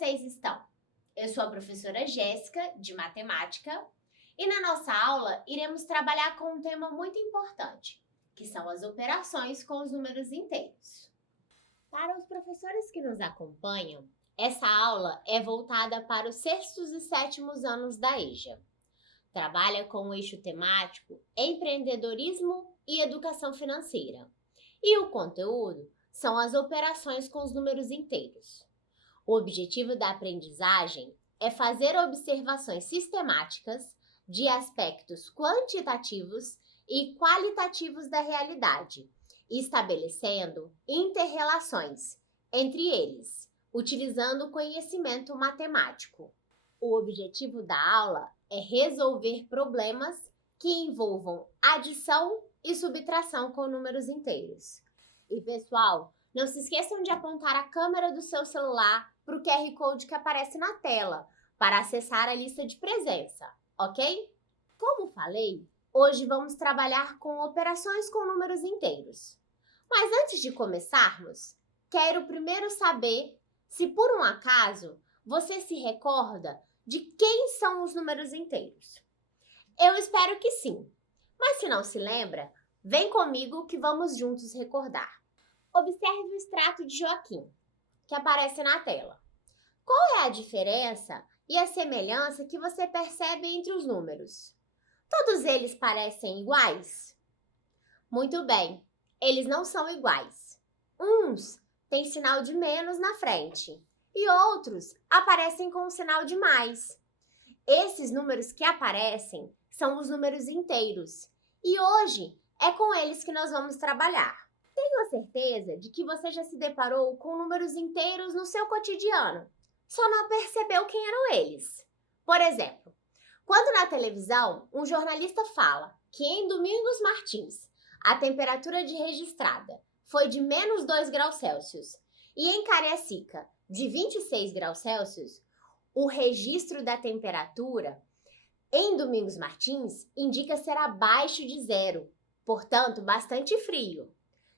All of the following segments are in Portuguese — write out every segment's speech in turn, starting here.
vocês estão? Eu sou a professora Jéssica, de Matemática, e na nossa aula iremos trabalhar com um tema muito importante, que são as operações com os números inteiros. Para os professores que nos acompanham, essa aula é voltada para os sextos e sétimos anos da EJA. Trabalha com o eixo temático empreendedorismo e educação financeira. E o conteúdo são as operações com os números inteiros. O objetivo da aprendizagem é fazer observações sistemáticas de aspectos quantitativos e qualitativos da realidade, estabelecendo inter-relações entre eles, utilizando o conhecimento matemático. O objetivo da aula é resolver problemas que envolvam adição e subtração com números inteiros. E pessoal, não se esqueçam de apontar a câmera do seu celular para o QR Code que aparece na tela, para acessar a lista de presença, ok? Como falei, hoje vamos trabalhar com operações com números inteiros. Mas antes de começarmos, quero primeiro saber se por um acaso você se recorda de quem são os números inteiros. Eu espero que sim, mas se não se lembra, vem comigo que vamos juntos recordar. Observe o extrato de Joaquim, que aparece na tela. Qual é a diferença e a semelhança que você percebe entre os números? Todos eles parecem iguais? Muito bem, eles não são iguais. Uns têm sinal de menos na frente e outros aparecem com um sinal de mais. Esses números que aparecem são os números inteiros e hoje é com eles que nós vamos trabalhar. Tenho a certeza de que você já se deparou com números inteiros no seu cotidiano, só não percebeu quem eram eles. Por exemplo, quando na televisão um jornalista fala que em Domingos Martins a temperatura registrada foi de menos 2 graus Celsius e em Cariacica de 26 graus Celsius, o registro da temperatura em Domingos Martins indica ser abaixo de zero, portanto bastante frio.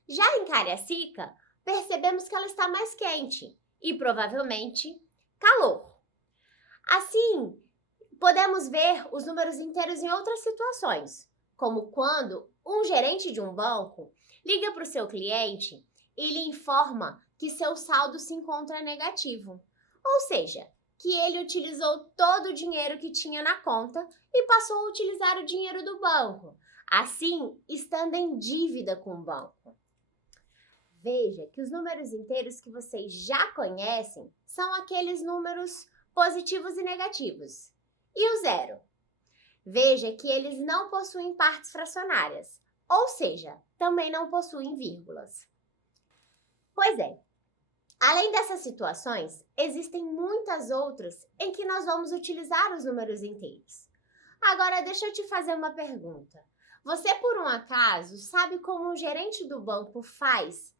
Já em Cariacica, percebemos que ela está mais quente e provavelmente calor. Assim, podemos ver os números inteiros em outras situações, como quando um gerente de um banco liga para o seu cliente e lhe informa que seu saldo se encontra negativo, ou seja, que ele utilizou todo o dinheiro que tinha na conta e passou a utilizar o dinheiro do banco, assim estando em dívida com o banco. Veja que os números inteiros que vocês já conhecem são aqueles números positivos e negativos. E o zero? Veja que eles não possuem partes fracionárias, ou seja, também não possuem vírgulas. Pois é, além dessas situações, existem muitas outras em que nós vamos utilizar os números inteiros. Agora, deixa eu te fazer uma pergunta. Você, por um acaso, sabe como um gerente do banco faz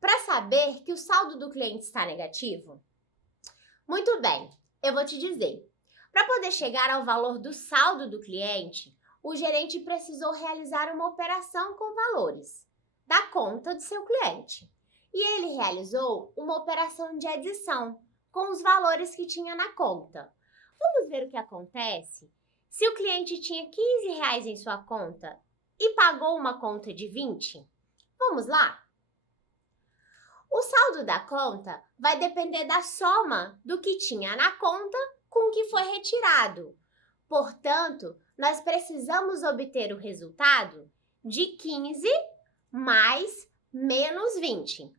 para saber que o saldo do cliente está negativo? Muito bem, eu vou te dizer. Para poder chegar ao valor do saldo do cliente, o gerente precisou realizar uma operação com valores da conta do seu cliente. E ele realizou uma operação de adição com os valores que tinha na conta. Vamos ver o que acontece se o cliente tinha R$ 15 em sua conta e pagou uma conta de 20? Vamos lá? O saldo da conta vai depender da soma do que tinha na conta com o que foi retirado. Portanto, nós precisamos obter o resultado de 15 mais menos 20.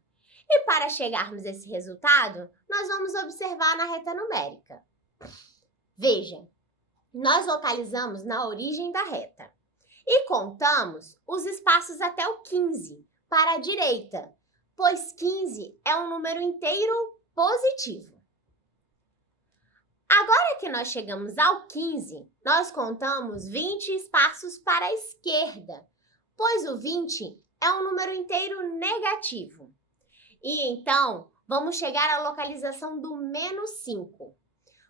E para chegarmos a esse resultado, nós vamos observar na reta numérica. Veja, nós localizamos na origem da reta e contamos os espaços até o 15 para a direita, pois 15 é um número inteiro positivo. Agora que nós chegamos ao 15, nós contamos 20 espaços para a esquerda, pois o 20 é um número inteiro negativo. E então, vamos chegar à localização do menos 5.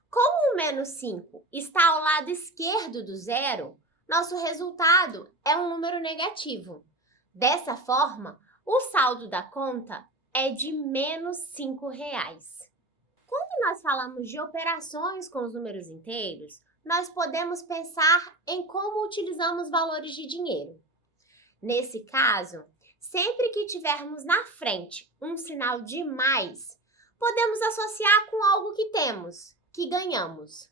Como o menos 5 está ao lado esquerdo do zero, nosso resultado é um número negativo. Dessa forma, o saldo da conta é de menos R$ 5. Quando nós falamos de operações com os números inteiros, nós podemos pensar em como utilizamos valores de dinheiro. Nesse caso, sempre que tivermos na frente um sinal de mais, podemos associar com algo que temos, que ganhamos.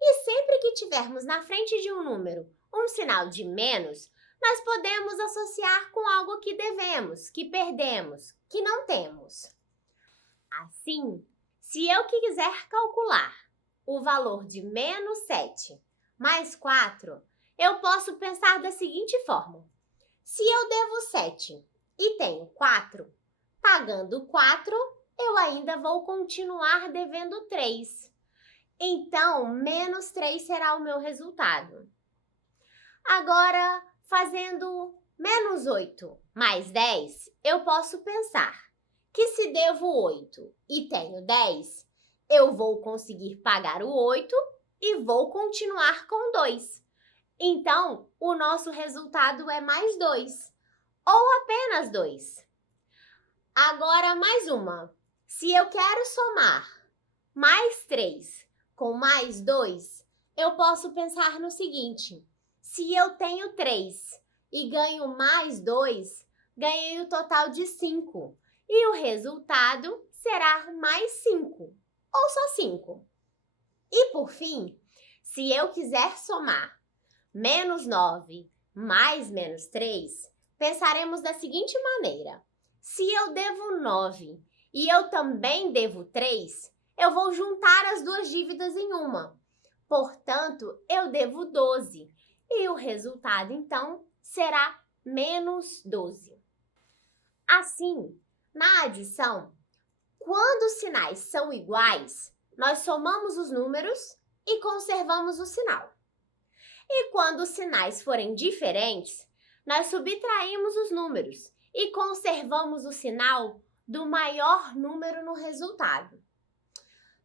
E sempre que tivermos na frente de um número um sinal de menos, nós podemos associar com algo que devemos, que perdemos, que não temos. Assim, se eu quiser calcular o valor de menos 7 mais 4, eu posso pensar da seguinte forma. Se eu devo 7 e tenho 4, pagando 4, eu ainda vou continuar devendo 3. Então, menos 3 será o meu resultado. Agora, fazendo menos 8 mais 10, eu posso pensar que se devo 8 e tenho 10, eu vou conseguir pagar o 8 e vou continuar com 2. Então, o nosso resultado é mais 2, ou apenas 2. Agora, mais uma. Se eu quero somar mais 3 com mais 2, eu posso pensar no seguinte. Se eu tenho 3 e ganho mais 2, ganhei o total de 5. E o resultado será mais 5, ou só 5. E por fim, se eu quiser somar menos 9 mais menos 3, pensaremos da seguinte maneira. Se eu devo 9 e eu também devo 3, eu vou juntar as duas dívidas em uma. Portanto, eu devo 12. E o resultado, então, será menos 12. Assim, na adição, quando os sinais são iguais, nós somamos os números e conservamos o sinal. E quando os sinais forem diferentes, nós subtraímos os números e conservamos o sinal do maior número no resultado.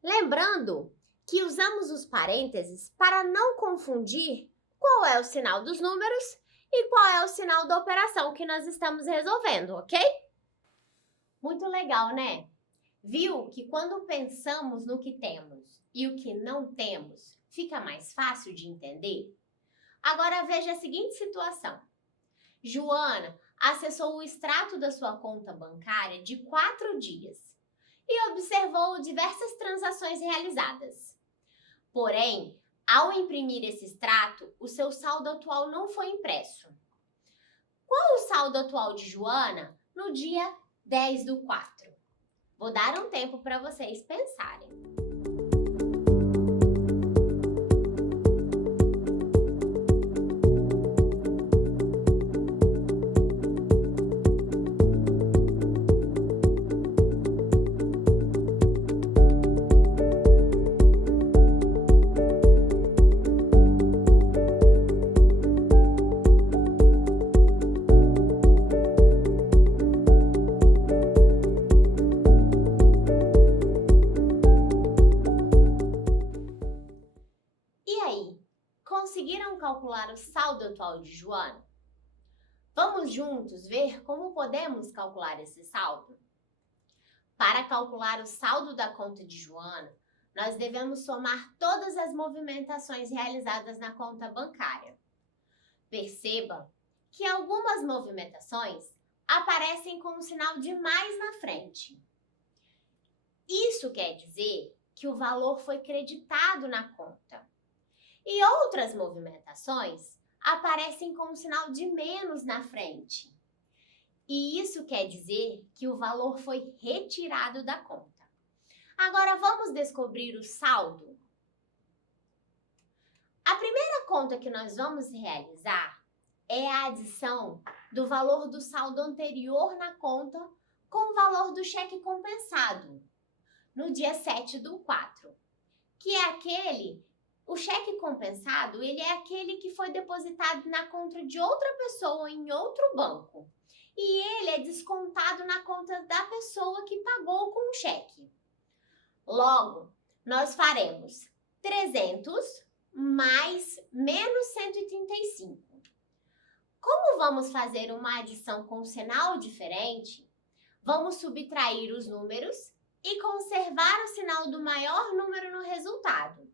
Lembrando que usamos os parênteses para não confundir qual é o sinal dos números e qual é o sinal da operação que nós estamos resolvendo, ok? Muito legal, né? Viu que quando pensamos no que temos e o que não temos, fica mais fácil de entender? Agora veja a seguinte situação. Joana acessou o extrato da sua conta bancária de 4 dias e observou diversas transações realizadas. Porém, ao imprimir esse extrato, o seu saldo atual não foi impresso. Qual o saldo atual de Joana no dia 10/4? Vou dar um tempo para vocês pensarem. Conseguiram calcular o saldo atual de Joana? Vamos juntos ver como podemos calcular esse saldo? Para calcular o saldo da conta de Joana, nós devemos somar todas as movimentações realizadas na conta bancária. Perceba que algumas movimentações aparecem com um sinal de mais na frente. Isso quer dizer que o valor foi creditado na conta. E outras movimentações aparecem com um sinal de menos na frente. E isso quer dizer que o valor foi retirado da conta. Agora vamos descobrir o saldo. A primeira conta que nós vamos realizar é a adição do valor do saldo anterior na conta com o valor do cheque compensado, no dia 7/4, que é aquele. O cheque compensado, ele é aquele que foi depositado na conta de outra pessoa em outro banco. E ele é descontado na conta da pessoa que pagou com o cheque. Logo, nós faremos 300 mais menos 135. Como vamos fazer uma adição com sinal diferente, vamos subtrair os números e conservar o sinal do maior número no resultado.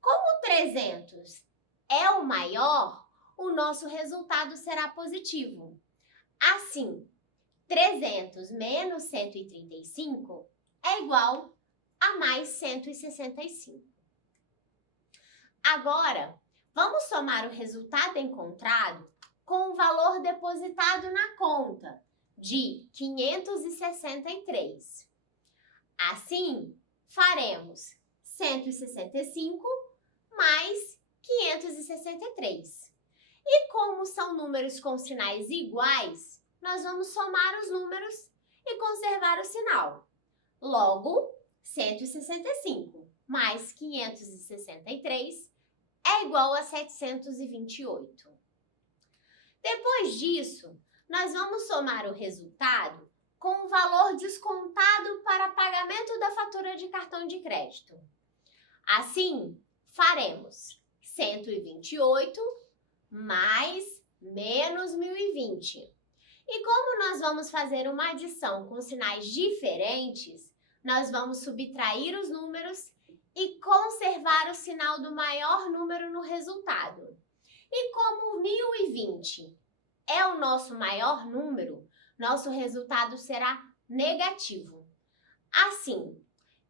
Como 300 é o maior, o nosso resultado será positivo. Assim, 300 menos 135 é igual a mais 165. Agora, vamos somar o resultado encontrado com o valor depositado na conta de 563. Assim, faremos 165 mais 563. E como são números com sinais iguais, nós vamos somar os números e conservar o sinal. Logo, 165 mais 563 é igual a 728. Depois disso, nós vamos somar o resultado com o valor descontado para pagamento da fatura de cartão de crédito. Assim, faremos 128 mais menos 1020. E como nós vamos fazer uma adição com sinais diferentes, nós vamos subtrair os números e conservar o sinal do maior número no resultado. E como 1020 é o nosso maior número, nosso resultado será negativo. Assim,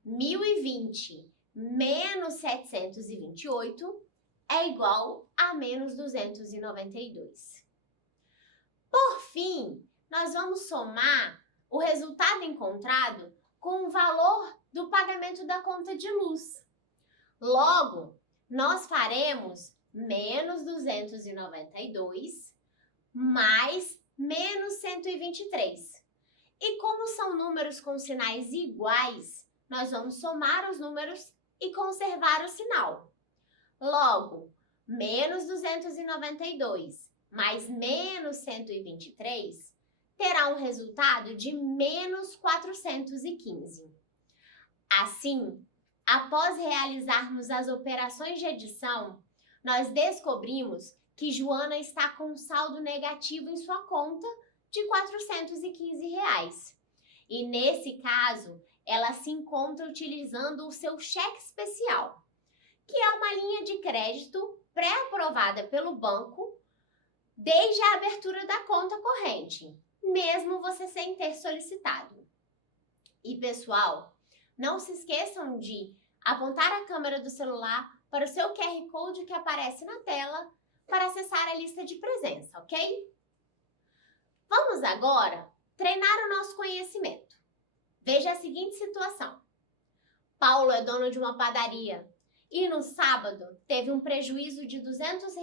1020 menos 728 é igual a menos 292. Por fim, nós vamos somar o resultado encontrado com o valor do pagamento da conta de luz. Logo, nós faremos menos 292 mais menos 123. E como são números com sinais iguais, nós vamos somar os números e conservar o sinal. Logo, menos 292 mais menos 123 terá um resultado de menos 415. Assim, após realizarmos as operações de adição, nós descobrimos que Joana está com um saldo negativo em sua conta de R$ 415. E nesse caso, ela se encontra utilizando o seu cheque especial, que é uma linha de crédito pré-aprovada pelo banco desde a abertura da conta corrente, mesmo você sem ter solicitado. E pessoal, não se esqueçam de apontar a câmera do celular para o seu QR Code que aparece na tela para acessar a lista de presença, ok? Vamos agora treinar o nosso conhecimento. Veja a seguinte situação. Paulo é dono de uma padaria e no sábado teve um prejuízo de R$ 200.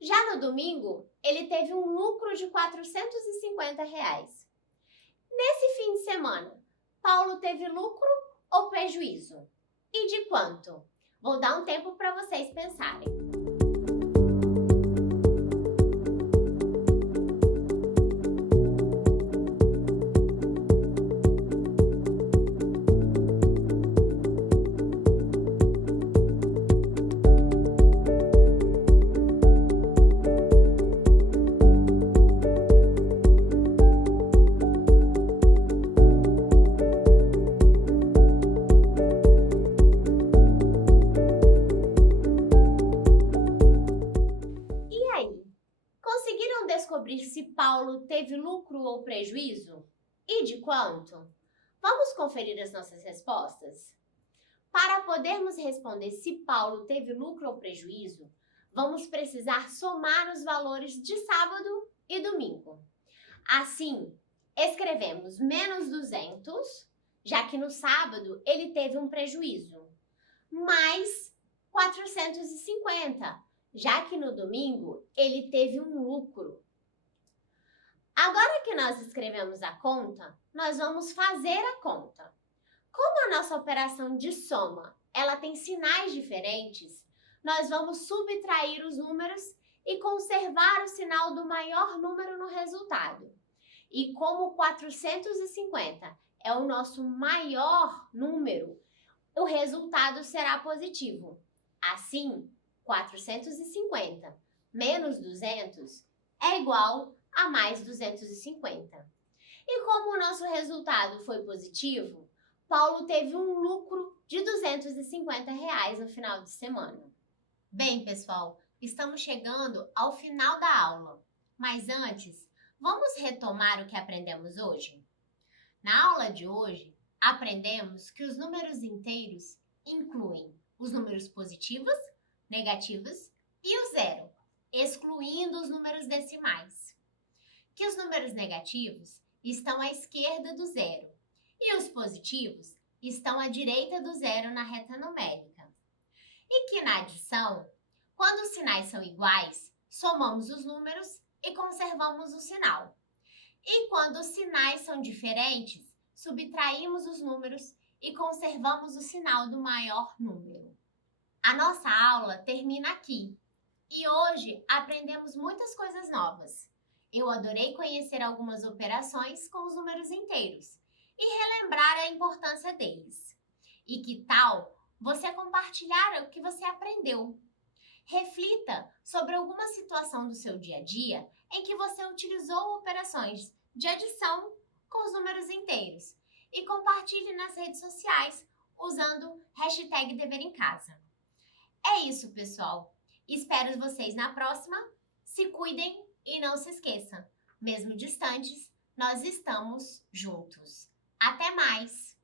Já no domingo, ele teve um lucro de R$ 450. Nesse fim de semana, Paulo teve lucro ou prejuízo? E de quanto? Vou dar um tempo para vocês pensarem. Descobrir se Paulo teve lucro ou prejuízo? E de quanto? Vamos conferir as nossas respostas? Para podermos responder se Paulo teve lucro ou prejuízo, vamos precisar somar os valores de sábado e domingo. Assim, escrevemos menos 200, já que no sábado ele teve um prejuízo, mais 450, já que no domingo ele teve um lucro. Agora que nós escrevemos a conta, nós vamos fazer a conta. Como a nossa operação de soma, ela tem sinais diferentes, nós vamos subtrair os números e conservar o sinal do maior número no resultado. E como 450 é o nosso maior número, o resultado será positivo. Assim, 450 menos 200 é igual a mais 250. E como o nosso resultado foi positivo, Paulo teve um lucro de R$ 250 no final de semana. Bem, pessoal, estamos chegando ao final da aula. Mas antes, vamos retomar o que aprendemos hoje? Na aula de hoje, aprendemos que os números inteiros incluem os números positivos, negativos e o zero, excluindo os números decimais. Que os números negativos estão à esquerda do zero e os positivos estão à direita do zero na reta numérica. E que na adição, quando os sinais são iguais, somamos os números e conservamos o sinal. E quando os sinais são diferentes, subtraímos os números e conservamos o sinal do maior número. A nossa aula termina aqui e hoje aprendemos muitas coisas novas. Eu adorei conhecer algumas operações com os números inteiros e relembrar a importância deles. E que tal você compartilhar o que você aprendeu? Reflita sobre alguma situação do seu dia a dia em que você utilizou operações de adição com os números inteiros e compartilhe nas redes sociais usando hashtag Dever em Casa. É isso, pessoal. Espero vocês na próxima. Se cuidem e não se esqueçam, mesmo distantes, nós estamos juntos. Até mais!